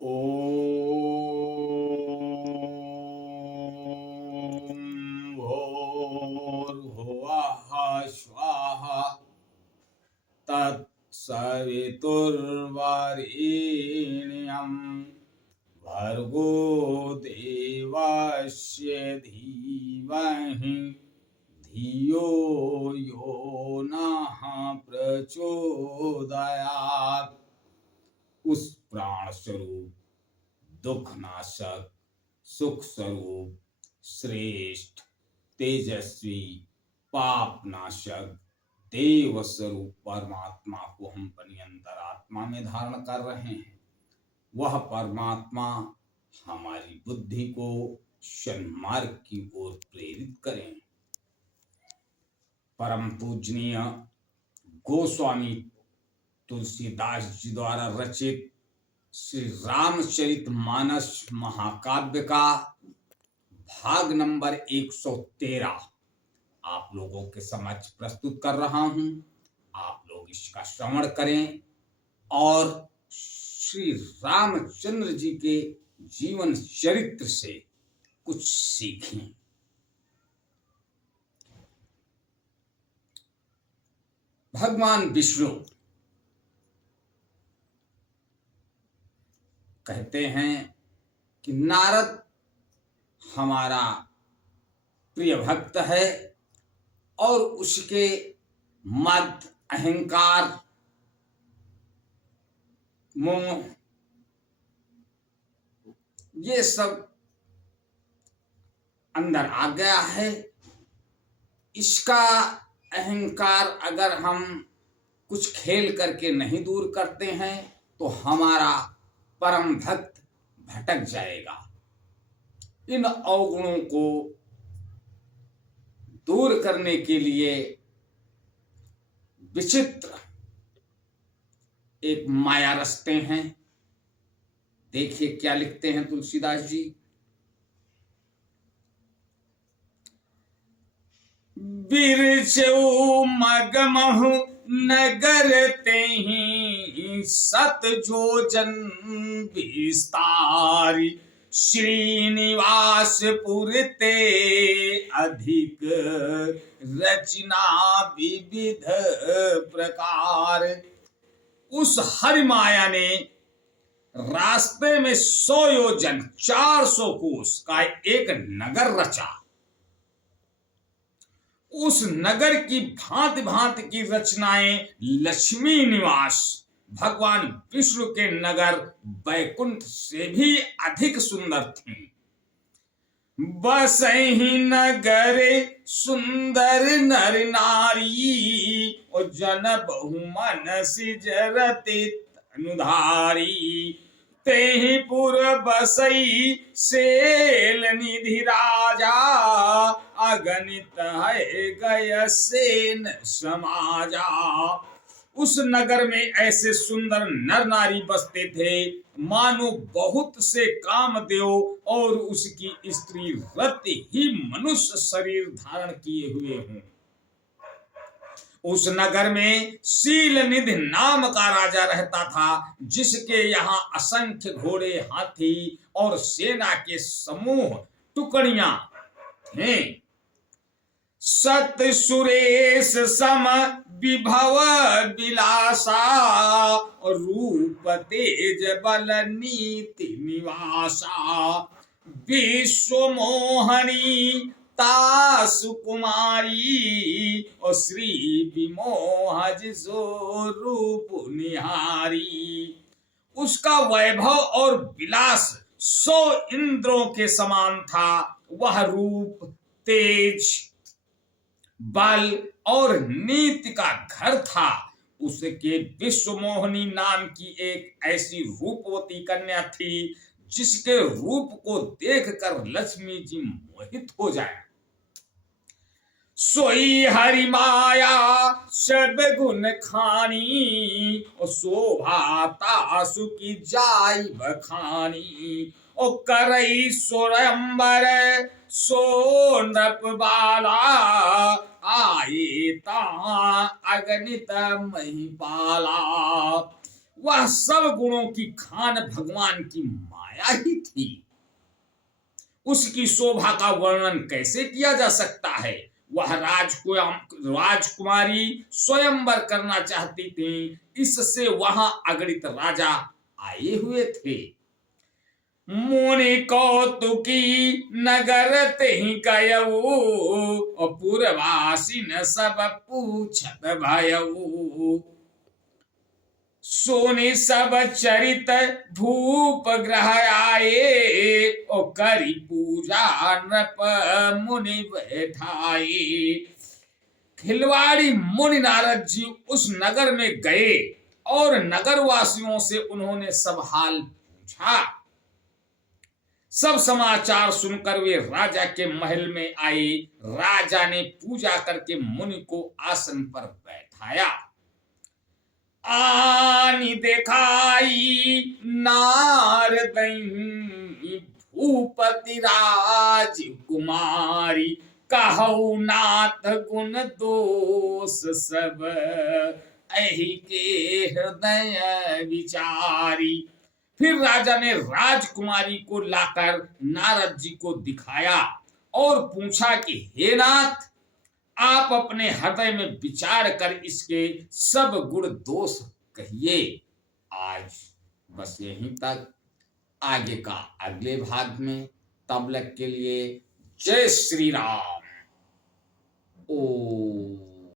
ॐ भूर्भुवः स्वः तत्सवितुर्वरेण्यं भर्गो देवस्य धीमहि धियो यो नः प्रचोदयात्। उस प्राण स्वरूप, दुख नाशक, सुख स्वरूप, श्रेष्ठ, तेजस्वी, पाप नाशक, देव स्वरूप परमात्मा को हम अपनी अंतरात्मा में धारण कर रहे हैं। वह परमात्मा हमारी बुद्धि को सन्मार्ग की ओर प्रेरित करें। परम पूजनीय गोस्वामी तुलसीदास जी द्वारा रचित श्री रामचरितमानस महाकाव्य का भाग नंबर 113 आप लोगों के समक्ष प्रस्तुत कर रहा हूं। आप लोग इसका श्रवण करें और श्री रामचंद्र जी के जीवन चरित्र से कुछ सीखें। भगवान विष्णु कहते हैं कि नारद हमारा प्रिय भक्त है और उसके मद, अहंकार, मोह ये सब अंदर आ गया है। इसका अहंकार अगर हम कुछ खेल करके नहीं दूर करते हैं तो हमारा परम भक्त भटक जाएगा। इन अवगुणों को दूर करने के लिए विचित्र एक माया रचते हैं। देखिए क्या लिखते हैं तुलसीदास जी। बिरचऊ मगमहु नगर तेहि सत जोजन विस्तारी श्रीनिवासपुर ते अधिक रचना विविध प्रकार। उस हरिमाया ने रास्ते में 100 योजन 400 कोस का एक नगर रचा। उस नगर की भांति भांति की रचनाएं लक्ष्मी निवास भगवान विष्णु के नगर वैकुंठ से भी अधिक सुंदर थीं। बसहि नगरे सुंदर नर नारी और जन बहुमन सिजरति अनुधारी। तेहि पुर बसई सेल निधि राजा अगणित है गय सेन समाजा। उस नगर में ऐसे सुंदर नर नारी बसते थे मानो बहुत से कामदेव और उसकी स्त्री रति ही मनुष्य शरीर धारण किए हुए हों। उस नगर में शीलनिधि नाम का राजा रहता था जिसके यहाँ असंख्य घोड़े, हाथी और सेना के समूह टुकड़ियां थे। सत सुरेश सम विभव विलासा रूप तेज बल नीति निवासा। विश्व मोहनी ता सुकुमारी और श्री विमोह जिसो रूप निहारी। उसका वैभव और विलास 100 इंद्रों के समान था। वह रूप, तेज, बल और नीति का घर था। उसके विश्वमोहिनी नाम की एक ऐसी रूपवती कन्या थी जिसके रूप को देखकर लक्ष्मी जी मोहित हो जाए। सोई हरि माया सब गुण खानी और शोभा तासु की जाय बखानी। ओ करई स्वयंवर सो नृप बाला आए ता अगणित महिपाला। वह सब गुणों की खान भगवान की माया ही थी। उसकी शोभा का वर्णन कैसे किया जा सकता है। वह राजकुमारी स्वयंवर करना चाहती थी, इससे वहां अगणित राजा आए हुए थे। मुनि कौतुकी नगर तेहि गयऊ, पुरवासिन सब पूछत भयऊ। सोनि सब चरित भूप ग्रह आए, ओ करी पूजा नृप मुनि बैठाए। खिलवाड़ी मुनि नारद जी उस नगर में गए और नगर वासियों से उन्होंने सब हाल पूछा। सब समाचार सुनकर वे राजा के महल में आए। राजा ने पूजा करके मुनि को आसन पर बैठाया। आनी देखाई नारदई, भूपति राज कुमारी, कहु नाथ गुण दोष सब, एहि के हृदय विचारी। फिर राजा ने राजकुमारी को लाकर नारद जी को दिखाया और पूछा कि हे नाथ, आप अपने हृदय में विचार कर इसके सब गुण दोष कहिए। आज बस यहीं तक, आगे का अगले भाग में। तब तक के लिए जय श्री राम। ओ